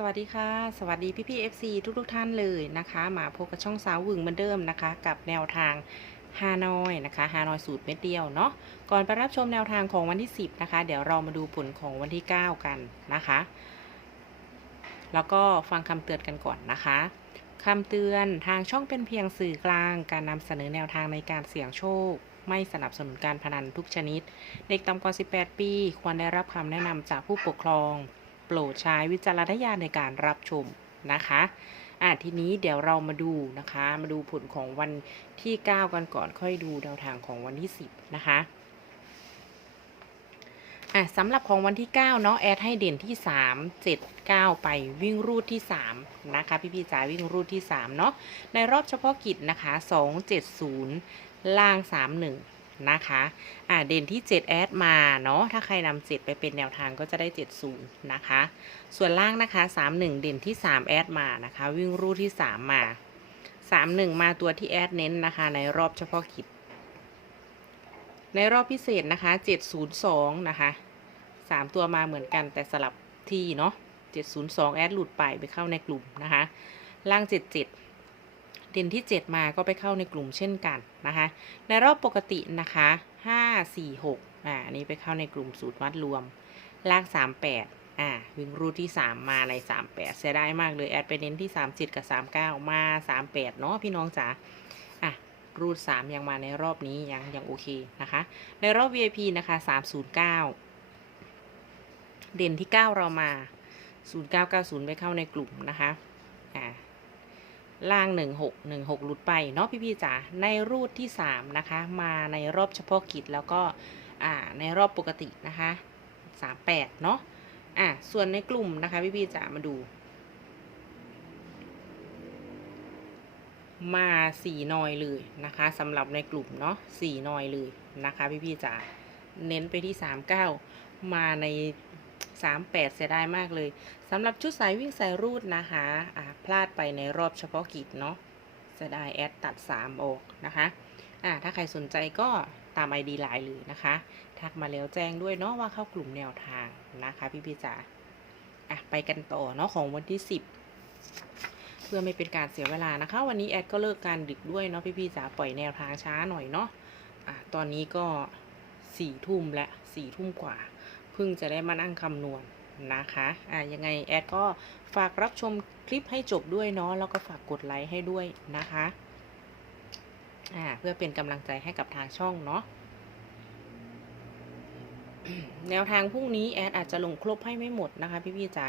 สวัสดีค่ะ สวัสดีพี่พี่ๆ FC ทุกทุกท่านเลยนะคะมาพบกับช่องสาวหวึงเหมือนเดิมนะคะ กับแนวทางฮานอยนะคะฮานอยสูตรเม็ดเดียวเนาะก่อนไปรับชมแนวทางของวันที่ 10 นะคะ เดี๋ยวเรามาดูผลของวันที่ 9 กันนะคะ แล้วก็ฟังคำเตือนกันก่อนนะคะคำเตือนทางช่องเป็นเพียงสื่อกลาง การนำเสนอแนวทางในการเสี่ยงโชค ไม่สนับสนุนการพนันทุกชนิด เด็กต่ำกว่า 18 ปี ควรได้รับคำแนะนำจากผู้ปกครอง โปรดใช้วิจารณญาณในการรับชมนะคะอะทีนี้เดี๋ยวเรามาดูนะคะ มาดูผลของวันที่ 9 กันก่อนค่อยดูแนวทางของวันที่ 10 นะคะอะสำหรับของวันที่ 9 เนาะแอดให้เด่นที่ 3 7 9 ไปวิ่งรูดที่ 3 นะคะ พี่พี่จ๋าวิ่งรูดที่ 3 เนาะในรอบเฉพาะกิจนะคะ 270 ล่าง 31 นะคะอ่าเด่นที่ 7 แอดมาเนาะ ถ้าใครนำ7ไปเป็นแนวทางก็จะได้ 70 นะคะ ส่วนล่างนะคะ 31 เด่นที่ 3 แอดมานะคะ วิ่งรูที่ 3 มา 31 มาตัวที่แอดเน้นนะคะ ในรอบเฉพาะกิจ ในรอบพิเศษนะคะ 702 นะคะ 3 ตัวมาเหมือนกันแต่สลับที่เนาะ 702 แอดหลุดไปไปเข้าในกลุ่มนะคะ ล่าง 77เด่นที่ 7 มาก็ไปเข้าในกลุ่มเช่นกันนะคะ ในรอบปกตินะคะ 5 4 6อ่าอันนี้ไปเข้าในกลุ่มสูตรวัดรวม ลาง38อ่าวิ่งรูทที่ 3 มาใน 38 เสียดายมากเลยแอดไปเน้นที่ 37 กับ 39 มา 38 เนาะพี่น้องจ๋าอะรูท3ยังมาในรอบนี้ยังยังโอเคนะคะ ในรอบ VIP นะคะ 309 เด่นที่ 9 เรามา 0990 ไปเข้าในกลุ่มนะคะ ล่าง 16 16หลุดไปเนาะพี่ๆจ๋าในรูทที่ 3 นะคะ มาในรอบเฉพาะกิจแล้วก็อ่าในรอบปกตินะคะ 38 เนาะอะส่วนในกลุ่มนะคะพี่ๆจ๋ามาดู มาสี่นอยเลยนะคะสำหรับในกลุ่มเนาะสี่นอยเลยนะคะพี่ๆจ๋าเน้นไปที่ 39 มาใน 38 เสียดายมากเลยสำหรับชุดสายวิ่งสายรูดนะคะอ่าพลาดไปในรอบเฉพาะกิจเนาะเสียดายแอดตัด 3 ออกนะคะอ่าถ้าใครสนใจก็ตาม ID ไลน์เลยนะคะ ทักมาแล้วแจ้งด้วยเนาะว่าเข้ากลุ่มแนวทางนะคะ พี่พี่จ๋าอะไปกันต่อเนาะของวันที่ 10 เพื่อไม่เป็นการเสียเวลานะคะ วันนี้แอดก็เลิกการดึกด้วยเนาะพี่พี่จ๋าปล่อยแนวทางช้าหน่อยเนาะอะตอนนี้ก็สี่ทุ่มและสี่ทุ่มกว่า พิ่งจะได้มานั่งคำนวณนะคะอะยังไงแอดก็ฝากรับชมคลิปให้จบด้วยเนาะแล้วก็ฝากกดไลค์ให้ด้วยนะคะอ่าเพื่อเป็นกำลังใจให้กับทางช่องเนาะแนวทางพรุ่งนี้แอดอาจจะลงครบให้ไม่หมดนะคะพี่พี่จ๋า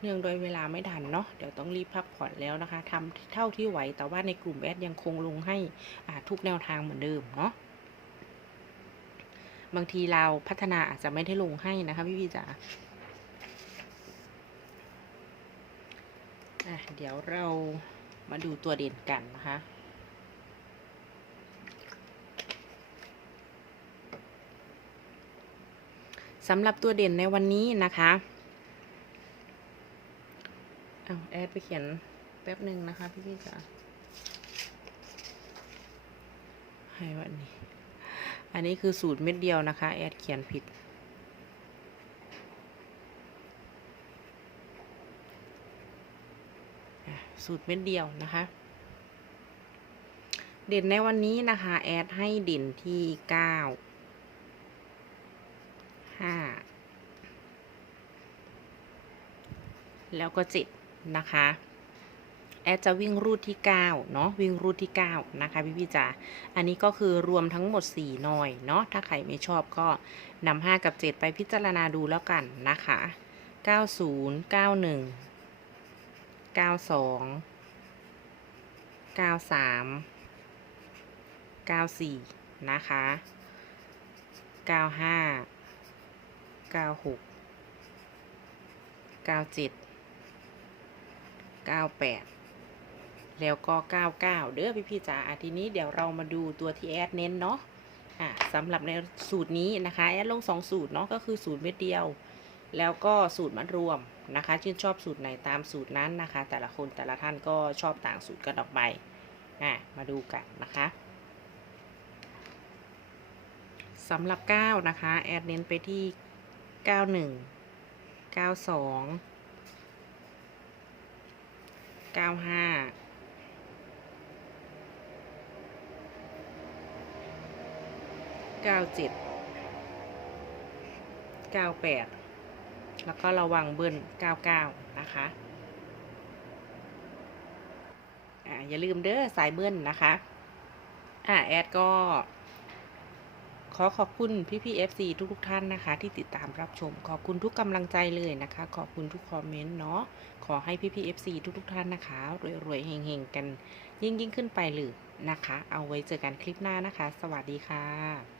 เนื่องโดยเวลาไม่ทันเนาะเดี๋ยวต้องรีบพักผ่อนแล้วนะคะทำเท่าที่ไหวแต่ว่าในกลุ่มแอดยังคงลงให้อ่าทุกแนวทางเหมือนเดิมเนาะ บางทีเราพัฒนาอาจจะไม่ได้ลงให้นะคะพี่พี่จ๋าเดี๋ยวเรามาดูตัวเด่นกันนะคะสำหรับตัวเด่นในวันนี้นะคะเอาแอดไปเขียนแป๊บหนึ่งนะคะพี่พี่จ๋าให้วันนี้ อันนี้คือสูตรเม็ดเดียวนะคะ แอดเขียนผิด สูตรเม็ดเดียวนะคะ เด่นในวันนี้นะคะ แอดให้เด่นที่เก้าห้าแล้วก็เจ็ดนะคะ แอดจะวิ่งรูทที่9เนาะวิ่งรูทที่9นะคะพี่พี่จ๋าอันนี้ก็คือรวมทั้งหมด 4 หน่อยเนาะถ้าใครไม่ชอบก็นำ5กับ 7 ไปพิจารณาดูแล้วกันนะคะ 90 91 92 93 94 นะคะ 95 96 97 98 แล้วก็ 99 เด้อพี่พี่จ๋าทีนี้เดี๋ยวเรามาดูตัวที่แอดเน้นเนาะอ่าสำหรับในสูตรนี้นะคะแอดลง 2 สูตรเนาะก็คือสูตรเม็ดเดียว แล้วก็สูตรมัดรวมนะคะ ชื่นชอบสูตรไหนตามสูตรนั้นนะคะ แต่ละคนแต่ละท่านก็ชอบต่างสูตรกันออกไปอ่ามาดูกันนะคะสำหรับ 9 นะคะ แอดเน้นไปที่ 91 92 95 เก้าเจ็ดเก้าแปดแล้วก็ระวังเบิ้ลเก้าเก้านะคะอ่าอย่าลืมเด้อสายเบิ้ลนะคะอ่าแอดก็ขอขอบคุณพี่พี่ FC ทุกทุกท่านนะคะ ที่ติดตามรับชม ขอบคุณทุกกำลังใจเลยนะคะ ขอบคุณทุกคอมเมนต์เนาะขอให้พี่พี่ FC ทุกทุกท่านนะคะรวยๆเฮงๆกันยิ่งยิ่งขึ้นไปเลยนะคะ เอาไว้เจอกันคลิปหน้านะคะ สวัสดีค่ะ